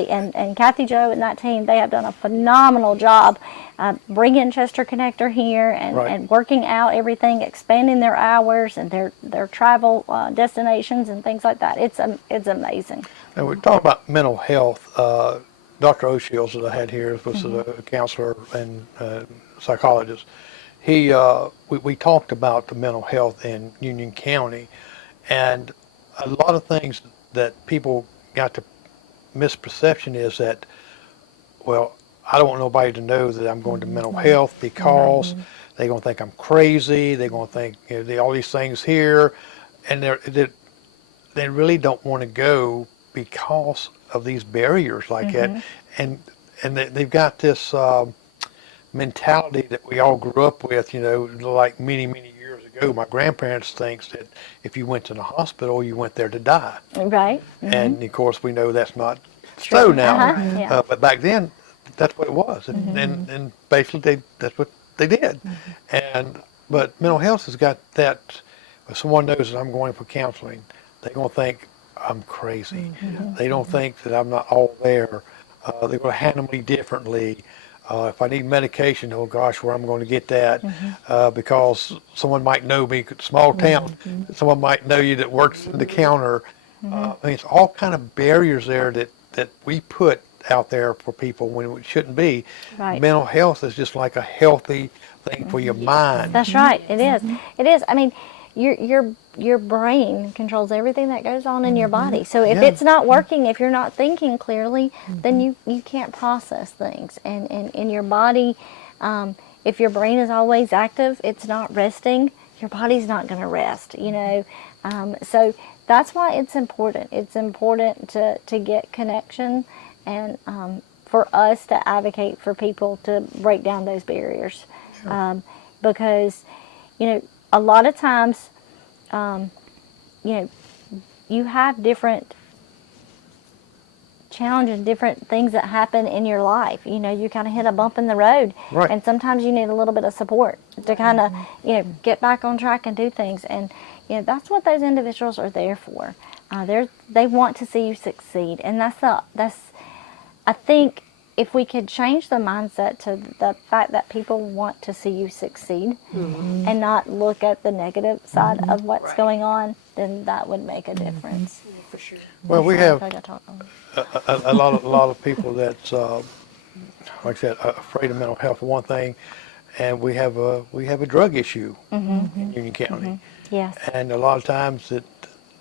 And Kathy Jo and that team, they have done a phenomenal job bringing Chester Connector here and, Right. and working out everything, expanding their hours and their travel destinations and things like that. It's amazing. And we're talking about mental health. Dr. O'Shields that I had here was a counselor and psychologist. We talked about the mental health in Union County, and a lot of things that people got to misperception is that, well, I don't want nobody to know that I'm going to mental health because they're going to think I'm crazy. They're going to think all these things here, and they really don't want to go because of these barriers like that, and they've got this mentality that we all grew up with, like many years ago. My grandparents thinks that if you went to the hospital, you went there to die. Right. And of course, we know that's not so now. Yeah. But back then, that's what it was, and basically that's what they did. But mental health has got that. If someone knows that I'm going for counseling, they're going to think I'm crazy. They don't think that I'm not all there. They're going to handle me differently. If I need medication, oh gosh, where I'm going to get that? Because someone might know me, small town, someone might know you that works in the counter. It's all kind of barriers there that we put out there for people when it shouldn't be. Right. Mental health is just like a healthy thing for your mind. That's right. It is. It is. I mean, your brain controls everything that goes on in your body. So if it's not working, if you're not thinking clearly, then you can't process things. And in your body, if your brain is always active, it's not resting, your body's not going to rest, you know. So that's why it's important. It's important to get connection and for us to advocate for people to break down those barriers. Because, you know, a lot of times, you know, you have different challenges, different things that happen in your life. You know, you kind of hit a bump in the road, Right. and sometimes you need a little bit of support to kind of, you know, get back on track and do things. And you know, that's what those individuals are there for. They want to see you succeed, and that's I think if we could change the mindset to the fact that people want to see you succeed and not look at the negative side of what's going on, then that would make a difference. For sure. Well, we have I talk on. a lot of people that's like I said, afraid of mental health for one thing, and we have a drug issue in Union County, Yes. and a lot of times that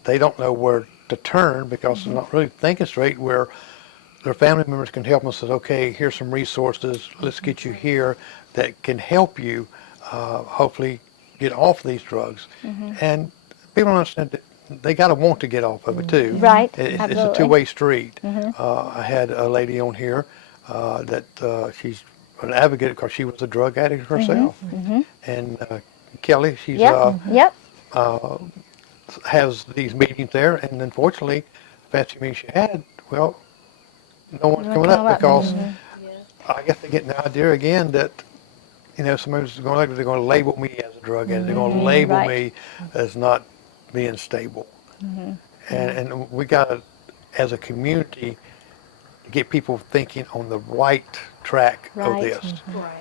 they don't know where to turn because they're not really thinking straight. Where their family members can help them and say, okay, here's some resources. Let's get you here that can help you hopefully get off these drugs. And people don't understand that they got to want to get off of it too. Right, It's a absolutely. two-way street. I had a lady on here that she's an advocate because she was a drug addict herself. And Kelly, she's Yep. has these meetings there, and unfortunately, the fancy meeting she had, well, no one's coming up because I guess they get an idea again that, you know, somebody's going to, they're going to label me as a drug addict. They're going to label Right. me as not being stable. And we got to, as a community, get people thinking on the right track of Right. this.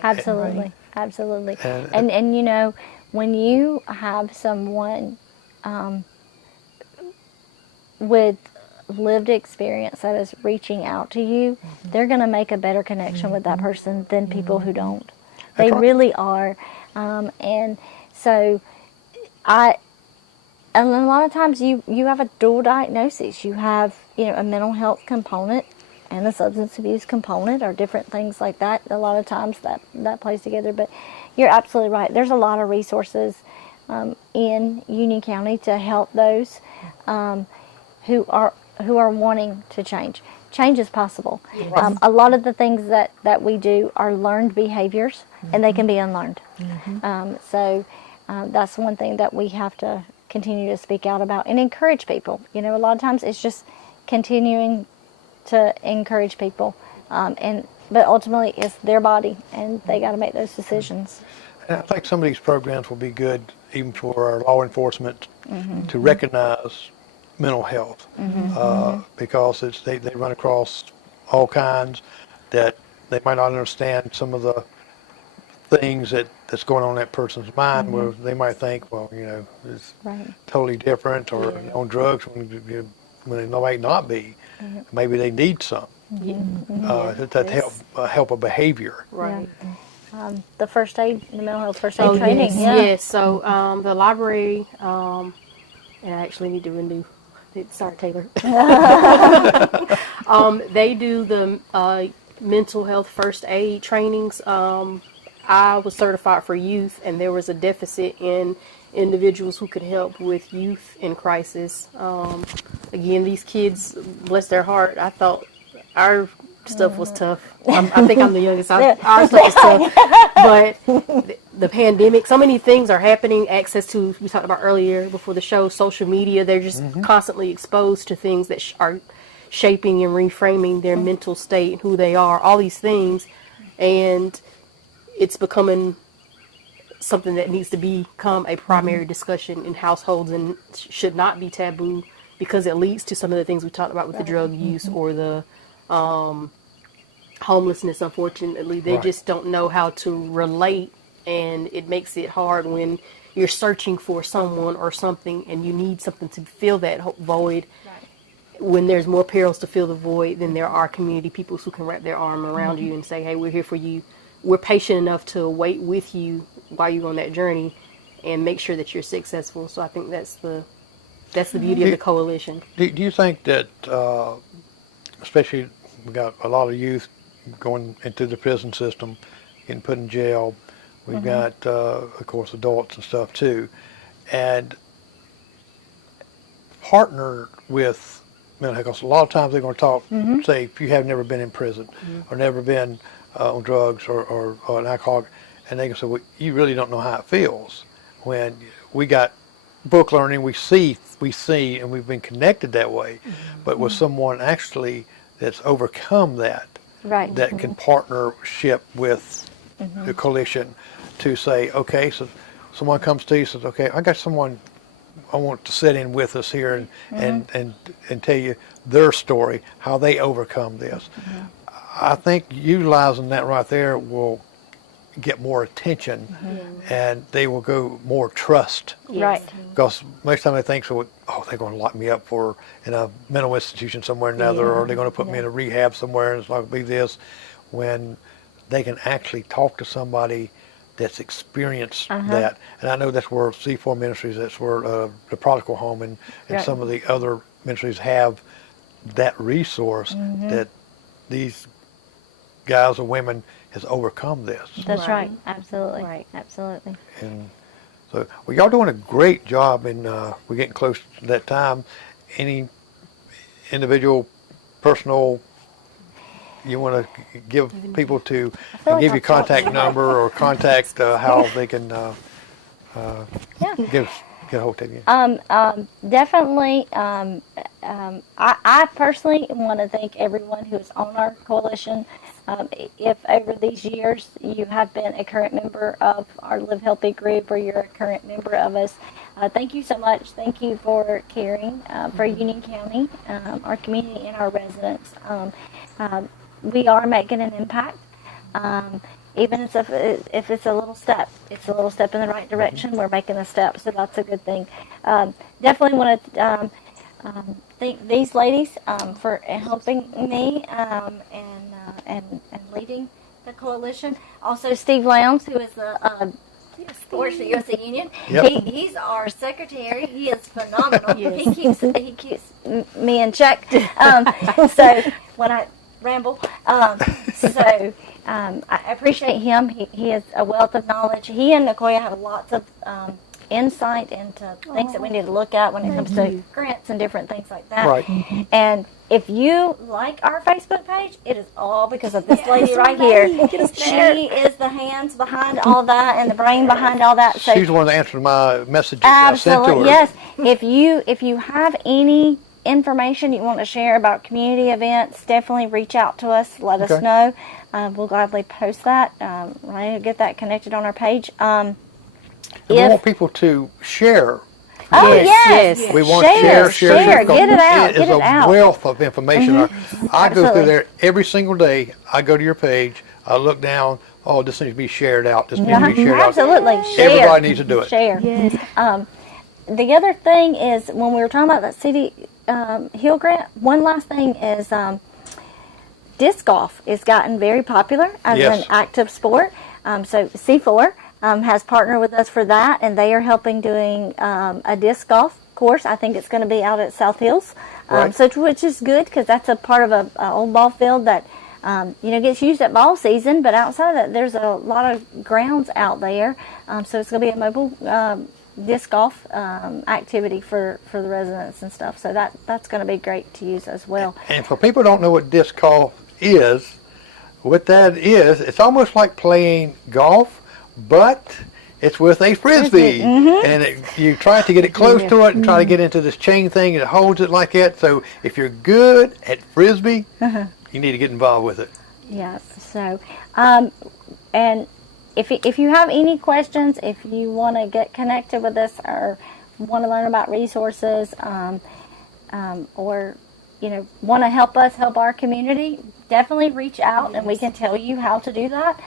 Absolutely, absolutely. And- And you know, when you have someone with lived experience that is reaching out to you, they're going to make a better connection with that person than people who don't. They right. really are. And so and a lot of times you have a dual diagnosis. You have, you know, a mental health component and a substance abuse component, or different things like that. A lot of times that plays together. But you're absolutely right. There's a lot of resources in Union County to help those who are wanting to change. Change is possible. A lot of the things that we do are learned behaviors, and they can be unlearned. So that's one thing that we have to continue to speak out about and encourage people. You know, a lot of times it's just continuing to encourage people, but ultimately it's their body, and they got to make those decisions. And I think some of these programs will be good even for our law enforcement to recognize mental health because they run across all kinds that they might not understand some of the things that's going on in that person's mind where they might think, well, you know, it's Right. totally different, or on drugs when they might not be. Maybe they need some to help a behavior. Right. The first aid, the mental health first aid Oh, training. yes, Yeah. yes. So the library, and I actually need to renew. Sorry, Taylor. They do the mental health first aid trainings. I was certified for youth, and there was a deficit in individuals who could help with youth in crisis. Again, these kids, bless their heart, I thought our stuff was tough. I think I'm the youngest. Our stuff is tough. But the pandemic, so many things are happening. Access to, we talked about earlier before the show, social media. They're just constantly exposed to things that are shaping and reframing their mental state, who they are, all these things. And it's becoming something that needs to become a primary discussion in households and should not be taboo, because it leads to some of the things we talked about with the drug use or the homelessness. Unfortunately, they just don't know how to relate, and it makes it hard when you're searching for someone or something and you need something to fill that void. When there's more perils to fill the void than there are community people who can wrap their arm around you and say, hey, we're here for you. We're patient enough to wait with you while you're on that journey and make sure that you're successful. So I think that's the beauty of the coalition. Do you think that, especially we got a lot of youth going into the prison system, getting put in jail. We've got, of course, adults and stuff too. and partner with mental health. 'Cause a lot of times they're going to talk, say, if you have never been in prison or never been on drugs or an alcoholic, and they can say, well, you really don't know how it feels. When we got book learning, we see, and we've been connected that way, but with someone actually that's overcome that, Right. that can partnership with the coalition to say, okay, so someone comes to you and says, okay, I got someone I want to sit in with us here and tell you their story, how they overcome this. I think utilizing that right there will get more attention, and they will go more trust. Right. Because most time they think, so, oh, they're going to lock me up in a mental institution somewhere or another, or they're going to put me in a rehab somewhere, and it's not going to be this. When they can actually talk to somebody that's experienced that. And I know that's where C4 Ministries, that's where the Prodigal Home and some of the other ministries have that resource that these guys or women has overcome this. That's right. Absolutely. Right. Absolutely. And so, well, y'all doing a great job, and we're getting close to that time. Any individual, personal, you want to give people to like give I've you contact talked number or contact how they can get a hold of you? Definitely. I personally want to thank everyone who is on our coalition. If over these years you have been a current member of our Live Healthy group, or you're a current member of us, thank you so much. Thank you for caring for Union County, our community, and our residents. We are making an impact. Even if it's a little step, it's a little step in the right direction. We're making a step, so that's a good thing. Definitely want to thank these ladies for helping me and leading the coalition. Also, Steve Lowndes, who is the Sports for USA Union. Yep. He's our secretary. He is phenomenal. He keeps me in check. So when I ramble, I appreciate him. He is a wealth of knowledge. He and Nikoya have lots of insight into things that we need to look at when it comes to grants and different things like that. Right. And if you like our Facebook page, it is all because of this lady right here. She is the hands behind all that and the brain behind all that. So She's the one that answered my messages I sent to absolutely, her. yes. If you have any information you want to share about community events, definitely reach out to us. Let us know. We'll gladly post that. Right, get that connected on our page. We want people to share. Oh, yes. We want share. Get it out. It is a wealth of information. I go Absolutely. through there every single day. I go to your page. I look down. Oh, this needs to be shared out. This needs to be shared Absolutely. out. Share. Everybody needs to do it. Share. Yes. The other thing is, when we were talking about that City Hill grant, one last thing is disc golf has gotten very popular as an active sport. So C4 has partnered with us for that, and they are helping doing a disc golf course. I think it's going to be out at South Hills, which is good because that's a part of a old ball field that gets used at ball season. But outside of that, there's a lot of grounds out there, so it's going to be a mobile disc golf activity for the residents and stuff. So that's going to be great to use as well. And for people who don't know what disc golf is, what that is, it's almost like playing golf, but it's with a frisbee, and you try to get it close to it and try to get into this chain thing, and it holds it like that. So if you're good at frisbee, you need to get involved with it. Yes. So, and if you have any questions, if you want to get connected with us or want to learn about resources, or want to help us help our community, definitely reach out and we can tell you how to do that.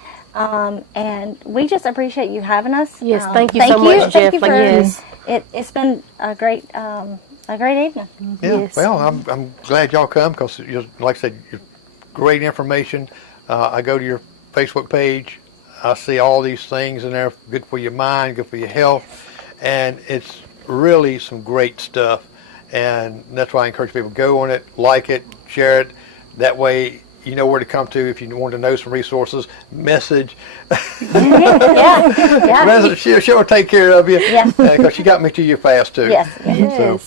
And we just appreciate you having us. Yes, thank you so much, Thank you Jeff. for it's been a great evening. Yeah. Yes. Well, I'm glad y'all come because, like I said, you're great information. I go to your Facebook page. I see all these things in there, good for your mind, good for your health, and it's really some great stuff. And that's why I encourage people, go on it, like it, share it. That way you know where to come to if you want to know some resources. Message. Yeah. Message. She'll take care of you. Yes. Because she got me to you fast too. Yes. So,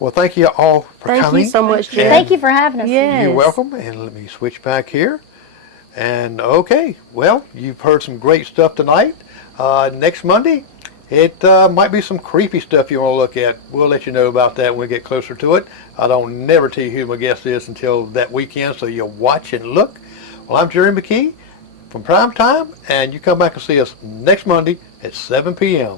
well, thank you all for Thank coming. you so much, Jerry. Thank you for having us. Yes. You're welcome. And let me switch back here. And okay, well, you've heard some great stuff tonight. Next Monday, it might be some creepy stuff you want to look at. We'll let you know about that when we get closer to it. I don't never tell you who my guest is until that weekend, so you'll watch and look. Well, I'm Jerry McKee from Prime Time, and you come back and see us next Monday at 7 p.m.